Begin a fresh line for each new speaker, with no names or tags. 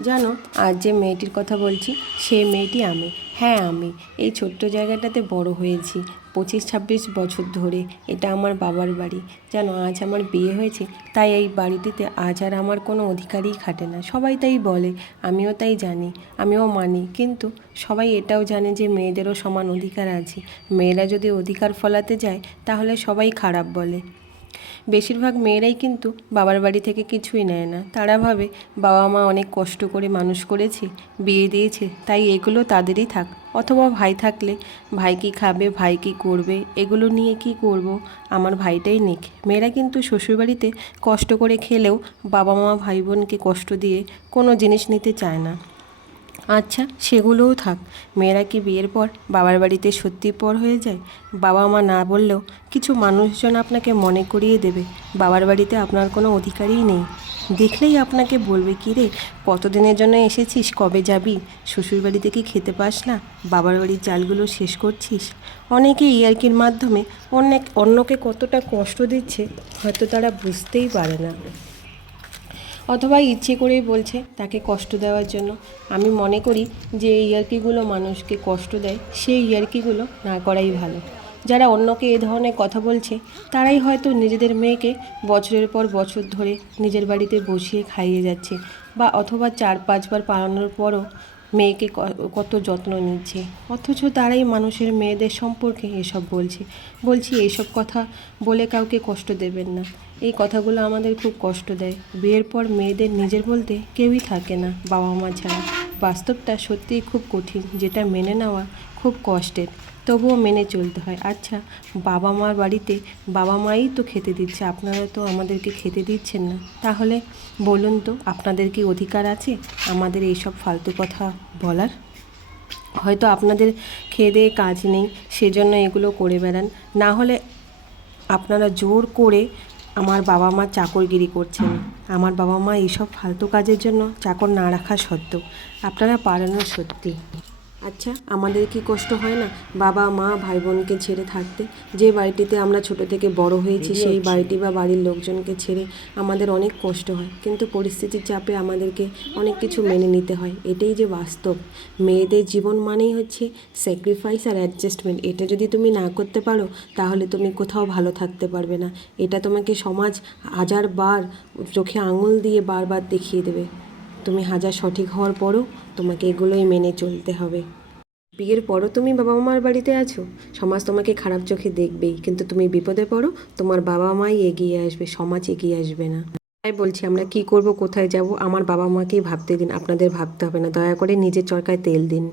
জানো, আজ যে মেয়েটির কথা বলছি সেই মেয়েটি আমি। হ্যাঁ আমি। এই ছোট্ট জায়গাটাতে বড় হয়েছি পঁচিশ ছাব্বিশ বছর ধরে। এটা আমার বাবার বাড়ি। জানো, আজ আমার বিয়ে হয়েছে, তাই এই বাড়িটিতে আজ আর আমার কোনো অধিকারই খাটে না। সবাই তাই বলে, আমিও তাই জানি, আমিও মানি। কিন্তু সবাই এটাও জানে যে মেয়েদেরও সমান অধিকার আছে। মেয়েরা যদি অধিকার ফলাতে যায়, তাহলে সবাই খারাপ বলে। বেশিরভাগ মেয়েরাই কিন্তু বাবার বাড়ি থেকে কিছুই নেয় না। তারা ভাবে, বাবা মা অনেক কষ্ট করে মানুষ করেছে, বিয়ে দিয়েছে, তাই এগুলো তাদেরই থাক। অথবা ভাই থাকলে, ভাই কী খাবে, ভাই কী করবে, এগুলো নিয়ে কি করব? আমার ভাইটাই নিক। মেয়েরা কিন্তু শ্বশুরবাড়িতে কষ্ট করে খেলেও বাবা মা ভাই বোনকে কষ্ট দিয়ে কোনো জিনিস নিতে চায় না। আচ্ছা সেগুলোও থাক। মেয়েরা কি বিয়ের পর বাবার বাড়িতে সত্যি পর হয়ে যায়? বাবা মা না বললেও কিছু মানুষজন আপনাকে মনে করিয়ে দেবে। বাবার বাড়িতে আপনার কোনো অধিকারই নেই। দেখলেই আপনাকে বলবে, কি রে, কতদিনের জন্য এসেছিস? কবে যাবি? শ্বশুরবাড়িতে কি খেতে পাস না? বাবার বাড়ির চালগুলো শেষ করছিস? অনেকে ইয়ার্কির মাধ্যমে অনেক অন্যকে কতটা কষ্ট দিচ্ছে, হয়তো তারা বুঝতেই পারে না। অথবা ইচ্ছে করেই বলছে তাকে কষ্ট দেওয়ার জন্য। আমি মনে করি যে এই ইয়ার্কিগুলো মানুষকে কষ্ট দেয়, সেই ইয়ার্কিগুলো না করাই ভালো। যারা অন্যকে এ ধরনের কথা বলছে, তারাই হয়তো নিজেদের মেয়েকে বছরের পর বছর ধরে নিজের বাড়িতে বসিয়ে খাইয়ে যাচ্ছে বা অথবা চার পাঁচবার পালানোর পরও মেয়েকে কত যত্ন নিচ্ছে। অথচ তারাই মানুষের মেয়েদের সম্পর্কে এসব বলছে। বলছি এইসব কথা বলে কাউকে কষ্ট দেবেন না। এই কথাগুলো আমাদের খুব কষ্ট দেয়। বিয়ের পর মেয়েদের নিজের বলতে কেউই থাকে না বাবা মা ছাড়া। বাস্তবটা সত্যিই খুব কঠিন, যেটা মেনে নেওয়া খুব কষ্টের। তবুও মেনে চলতে হয়। আচ্ছা বাবা মার বাড়িতে বাবা মাই তো খেতে দিচ্ছে, আপনারা তো আমাদেরকে খেতে দিচ্ছেন না। তাহলে বলুন তো, আপনাদের কি অধিকার আছে? আমাদের এইসব ফালতু কথা বলার? হয়তো আপনাদের খেয়ে দেয়ে কাজ নেই, সেজন্য এগুলো করে বেড়ান। না হলে আপনারা জোর করে আমার বাবা মা চাকরগিরি করছেন। আমার বাবা মা এইসব ফালতু কাজের জন্য চাকর না রাখা সত্ত্বেও আপনারা পারেন সত্যি। আচ্ছা আমাদের কি কষ্ট হয় না? বাবা মা ভাই বোনকে ছেড়ে থাকতে। যে বাড়িটিতে আমরা ছোট থেকে বড় হয়েছি সেই বাড়িটি বা বাড়ির লোকজনকে ছেড়ে আমাদের অনেক কষ্ট হয়। কিন্তু পরিস্থিতির চাপে আমাদেরকে অনেক কিছু মেনে নিতে হয়। এটাই যে বাস্তব। মেয়েদের জীবন মানেই হচ্ছে স্যাক্রিফাইস আর অ্যাডজাস্টমেন্ট এটা যদি তুমি না করতে পারো তাহলে তুমি কোথাও ভালো থাকতে পারবে না। এটা তোমাকে সমাজ হাজার বার চোখে আঙুল দিয়ে বারবার দেখিয়ে দেবে। তুমি হাজার সঠিক হওয়ার পরও তোমাকে এগুলোই মেনে চলতে হবে। বিয়ের পরও তুমি বাবা মার বাড়িতে আছো? সমাজ তোমাকে খারাপ চোখে দেখবেই, কিন্তু তুমি বিপদে পড়ো, তোমার বাবা মাই এগিয়ে আসবে, সমাজ এগিয়ে আসবে না। তাই বলছি, আমরা কি করব, কোথায় যাব, আমার বাবা মাকেই ভাবতে দিন, আপনাদের ভাবতে হবে না, দয়া করে নিজের চরকায় তেল দিন।